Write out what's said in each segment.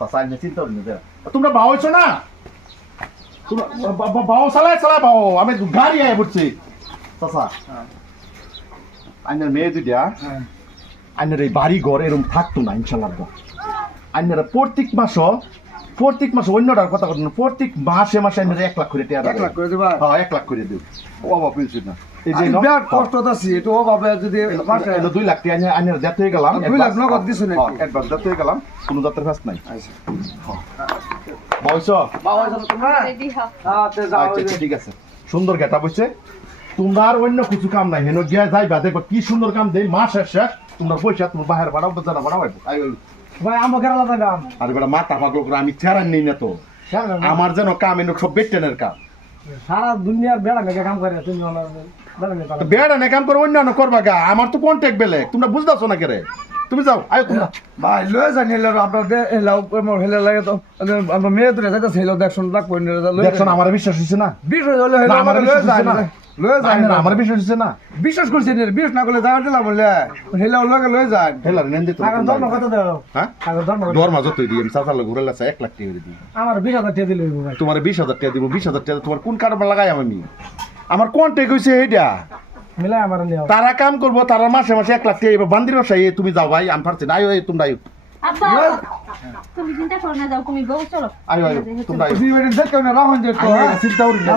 চাচা আইনে চিন্তা করি না তোমরা বাও হইছো না? তোমরা বা- বা- বাও চালায় চালায় বাও আমি গাড়ি আয় পড়ছি। চাচা আইনের মেয়ে দুইটা আইনের এই বাড়ি ঘর এরকম থাকতো না ইনশাল্লাহ। আইনের প্রত্যেক মাস প্রত্যেক মাসে অন্যটার কথা কথা না, প্রত্যেক মাসে মাসে আইনের এক লাখ করে টিয়া এক লাখ করে দিবা? হ্যাঁ এক লাখ করে বাবা যে আমি ন- বিরাট কষ্ট আছি যদি দুই লাখ টাকা যেতে গেলাম দুই লাখ নগদ দিছো নাকি? অ্যাডভান্স যেতে গেলাম কোনো যাত্রার ফার্স্ট নাই। আচ্ছা। হ্যাঁ আচ্ছা। আচ্ছা, ঠিক আছে। সুন্দর গেটা বসছে তোমার অন্য কিছু কাম নাই হেন গিয়া যাই যাইবা দেখবা কি সুন্দর কাম দেই মাস শেষ শেষ। তোমরা পয়সা তোমার বাহির বাড়াও জানা বাড়াও ভাই আমো কেরালা যাইবাম আর বেটা মাথা পাগল করে আমি চেহারা নেই না তো। আমার যেন কাম এনে সব বেটেনের কাম। সারা দুনিয়ার বেড়া মেঘে কাম করে তুমি আমার বেড়া তো বেড়া না কাম করে অন্যান্য করবা গা। আমার তো কন্ট্যাক্ট বেলে? তোমরা বুঝতেছো না কেরে তুমি যাও আয় তোমরা। ভাই লয়ে যান হেলে আপনার দে হেলাও আমার হেলে লাগে তো। আমরা মেয়ে তুলে যাইতাছে হেলো দেখছন লাগ কই নিয়ে লয়ে আমার বিশ্বাস হচ্ছে না? বিশ্বাস হলে হেলো আমার আমার বিশ্বাস না। আমার বিশ্বাস হচ্ছে না। বিশ্বাস করছি নি বিশ না করলে যাওয়ার দিলাম বলে। হেলাও লগে লয়ে যায়। হেলার নেন দিতে আগের ধর্ম কত দাও? হ্যাঁ? আগের ধর্ম কত? দর দিই আমি চাচার ঘুরে লাগছে এক লাখ টাকা দিই আমার বিশ হাজার টাকা দিলে ভাই। তোমার টাকা দিব বিশ হাজার টাকা তোমার কোন কারবার লাগাই আমি? আমার কন্ট্যাক্ট হয়েছে এইটা মিলাই আমার নিও তারা কাম করব তারা মাসে মাসে এক লাখ টাকা এবার বান্দির ব্যবসায়ী তুমি যাও ভাই আমি পারছি না। তোমরা তুমি চিন্তা করো না যাও তুমি বউ চলো। আয়ো আয়ো তোমরা আয়ো তুই দেখ কেন রাহন যে তো চিন্তা করি না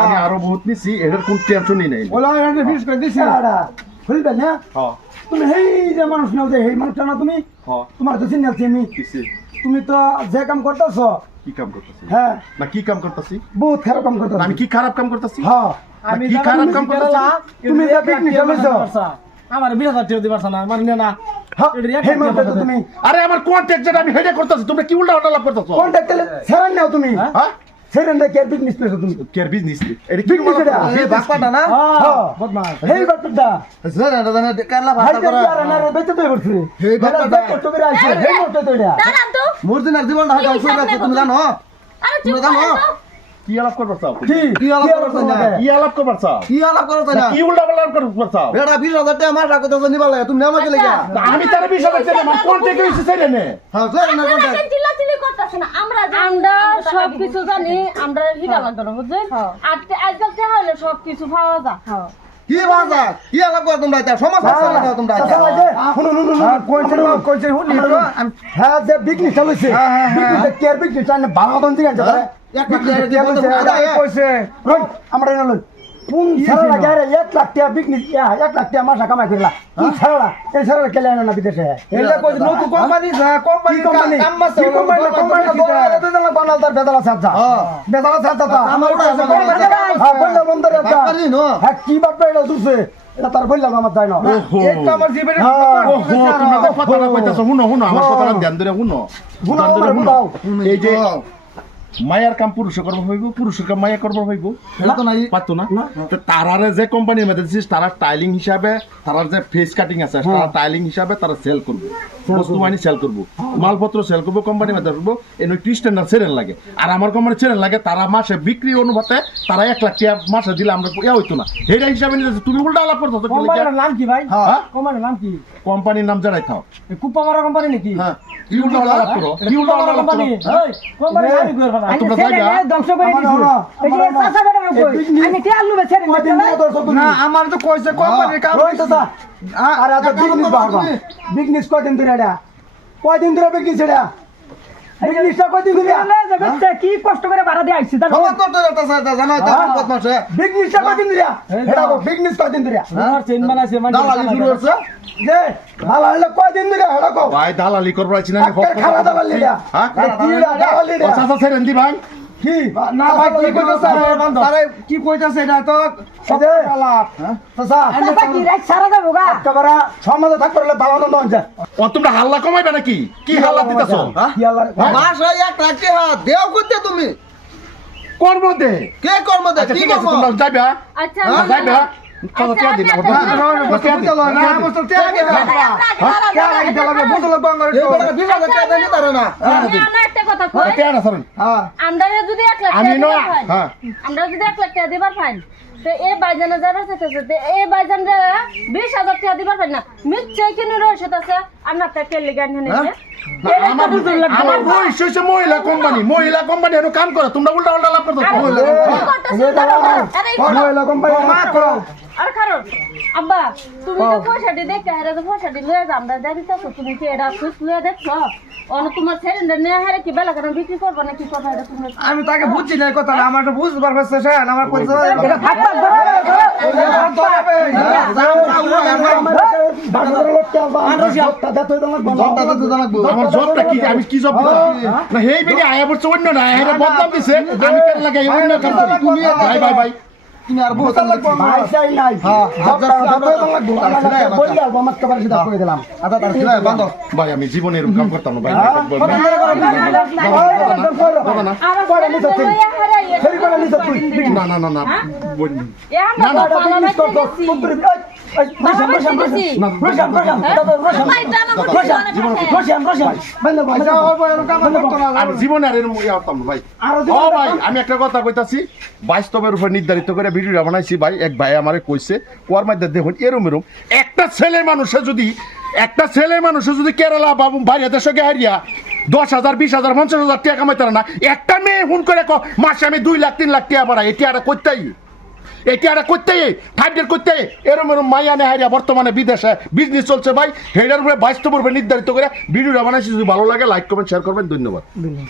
আমি আরও বহুত নিছি এটার কোন টেনশনই নেই। ওলা এনে বিশ করে দিছি। খুলবে না? হ্যাঁ। তুমি সেই যে মানুষ নাও যে সেই মানুষটা না তুমি? হ্যাঁ। তোমার তো চিনি আছি আমি তুমি তো যে কাম করতেছ? কি কাম করতেছি? হ্যাঁ। না কি কাম করতেছি? বহুত খারাপ কাম করতেছ। আমি কি খারাপ কাম করতেছি? হ্যাঁ। আমি কি খারাপ কাম করতেছি? তুমি যে পিকনিক চালাইছ আমার বিশ হাজার টাকা দিবার না আমার নিয়ে না। হ্যাঁ তুমি আরে আমার কন্ট্যাক্ট যেটা আমি হেডে করতেছি তোমরা কি উল্টা উল্টা লাভ করতেছো? কন্ট্যাক্ট ছেড়ে নাও তুমি। হ্যাঁ? তুমি। কেয়ার বিজনেস এটা কি এটা? বাসপাটা না? হ্যাঁ বদমাস সেই বাচ্চাটা কেরলা ভাই তো আর না রে বেঁচে তো করছি সেই বাচ্চাটা। কষ্ট করে আইছে সেই মানুষটা তো এটা। দাঁড়ান তো। মুরদিনের জীবনটা হয়তো কি অসুবিধা তুমি জানো? আরে চুপ করো তো। কি আলাপ করবার চাও? কি? কি আলাপ করছ না? কি আলাপ করবার চাও? কি আলাপ করো তাই না কি উল্টা পাল্টা করবার চাও? বেড়া বিশ হাজার টাকা মাস রাখো তো নিবা লাগে। তুমি নেমা গেলে গা। আমি তার বিষয় করতে আমার কন্ট্যাক্ট হইছে সেটা নে। হ্যাঁ চল না কোনটা? চিল্লাচিল্লি করতেছেন? আমরা আমরা সব কিছু জানি আমরা হিগা লাগবে না বুঝছেন আর আজকাল তে হলে সব কিছু পাওয়া যায়। কি বাজা? কি আলাপ করো তোমরা এটা? সমাজ আছে না তোমরা চাচা লাগে শুনুন শুনুন শুনুন কইছে কইছে হুনি হ্যাঁ যে পিকনিক চালাইছে হ্যাঁ, হ্যাঁ, হ্যাঁ। পিকনিক কেয়ার পিকনিক চালানে ভালো দন দিকে যাবে এক আমরা কোন সারা লাগে রে 1 লাখ টাকা পিকনিক 1 লাখ টাকা মাসা কামাই করলা? কোন সারা এই সারা কেলে আনা না বিদেশে? এটা কইছে নতুন কোম্পানি যা কোম্পানি কি কোম্পানি কি কোম্পানি কোম্পানি তো জানা বানাল তার বেদালা সাজা হ্যাঁ। বেদালা সাজা তা। আমার ওটা। হ্যাঁ বন্ধ রে? হ্যাঁ কি বাপ এটা দুসে এটা তার বললা আমার তাই না। ওহো। আমার জীবনে হ্যাঁ। ওহো তোমরা তো কথাটা কইতাছো শুনো শুনো আমার কথাটা ধ্যান ধরে শুনো। গুনাও ধ্যান ধরে আমার শুনো। গুনাও এই যে মায়ার কাম পুরুষে করব হইব পুরুষের কাম মায়া করব হইব। এটা তো নাই। পারতো না? তারারে যে কোম্পানির মধ্যে দিছিস তারা টাইলিং হিসাবে তারার যে ফেস কাটিং আছে তারা টাইলিং হিসাবে তারা সেল করবে। বস্তু বাহিনী সেল করব। মালপত্র সেল করব কোম্পানির মধ্যে করব এনে স্ট্যান্ডার্ড সেরেন লাগে। আর আমার কোম্পানি সেরেন লাগে তারা মাসে বিক্রি অনুপাতে তারা এক লাখ টাকা মাসে দিলে আমরা ইয়া হইতো না। সেইটা হিসাবে নিতেছে তুমি উল্টা আলাপ করছ কোম্পানির নাম কি ভাই? হ্যাঁ? কোম্পানির নাম কি? কোম্পানির নাম জানাই থাও। কুপ্পামারা কোম্পানি নাকি? হ্যাঁ। হ্যাঁ? এই কোম্পানি নাম কি করবা আর তোমরা যাইবা ধ্বংস করে দিছো এই যে চাচা বেটার কই আমি তে আলু বেচে রে কদিন ধরে ধরছো আমার তো কইছে কোম্পানির কাম চাচা আরে বিজনেস বাবা বিজনেস কদিন ধরে এটা? ধরে বিজনেস এটা কি কষ্ট করে ভাড়া দিয়ে আইছি দালালি শুরু হচ্ছে? যে ভালো হলে কদিন ধরে এটা কো ভাই দালালি হ্যাঁ ভাই কি? না ভাই কি কইতাছে? আরে কি কইতাছে এটা তো? যে, আলাপ চাচা কি রাত সারা দেবো গা? একেবারে সমাজে ভালো ও তোমরা হাল্লা কমাইবে নাকি? কি হাল্লা দিতেছো? কি আল্লাহ মাস হয় এক লাখ টাকা দেও করতে তুমি। কোন দে কে কর্ম দে আচ্ছা কি ঠিক আছে কর্ম? তোমরা যাইবে আচ্ছা আচ্ছা, টিয়া দিন একটা দিন। কথা টিয়া দিন, দিন। না বস্তু তে আগে একটা কথা কই না, সরেন। আমরা যদি এক লাখ আমি টাকা নয় দিবার পাই, হ্যাঁ আমরা যদি এক লাখ টাকা দিবার পাই তো এই বাইজানে যারা চেতেছে তো এই বাইজানরা বিশ হাজার টাকা দিবার পারেন না কিনে নিয়ে না, আমার মহিলা কোম্পানি মহিলা কোম্পানি এর কাম করে তোমরা উল্টা উল্টা লাভ করতে মহিলা কোম্পানি মা করো আর কারণ আব্বা তুমি তো পয়সাটি দেখে হারে তো পয়সাটি লয়ে যাম আমরা যাই দিতে তুমি কি এটা খুশ লয়ে দেখছ অন তোমার ছেলে নিয়ে হারে কি বেলা কেন বিক্রি করব না কি করব এটা তুমি আমি তাকে বুঝছি না কথা আমার তো বুঝতে পারবে আমার আমি কি জব না হেই বেনি আয়া পড়ছে অন্য না বদনাম দিছে আমি কেন লাগে অন্য ভাই ভাই ভাই ভাই চাই নাই বললে আমার তোমার সিধা করে দিলাম ভাই আমি জীবনে এরকম কাম করতাম না ভাই আর কয়টা নিছো তুই? ইয়ে ফেরি করে নিছো তুই? না না না না না না না না, না না না না না না না না। না, আমি একটা কথা কইতাছি বাস্তবের উপর নির্ধারিত করে ভিডিওটা বানাইছি ভাই এক ভাই আমারে কইছে কোয়ার মধ্যে দেখুন এরম এরম একটা ছেলে মানুষে যদি একটা ছেলে মানুষে যদি কেরালা বা বাইরে দেশে হারিয়া দশ হাজার বিশ হাজার পঞ্চাশ হাজার টাকা কামাইতে না একটা মেয়ে হুন করে মাসে আমি দুই লাখ তিন লাখ টাকা বাড়াই এটি আর করতেই এটি একটা করতে ডেট করতে, এরম এরম মাইয়া নেহারিয়া বর্তমানে বিদেশে বিজনেস চলছে ভাই। হেডার উপরে বাস্তব উপরে নির্ধারিত করে ভিডিওটা বানাইছি। যদি ভালো লাগে লাইক করবেন শেয়ার করবেন। ধন্যবাদ। ধন্যবাদ।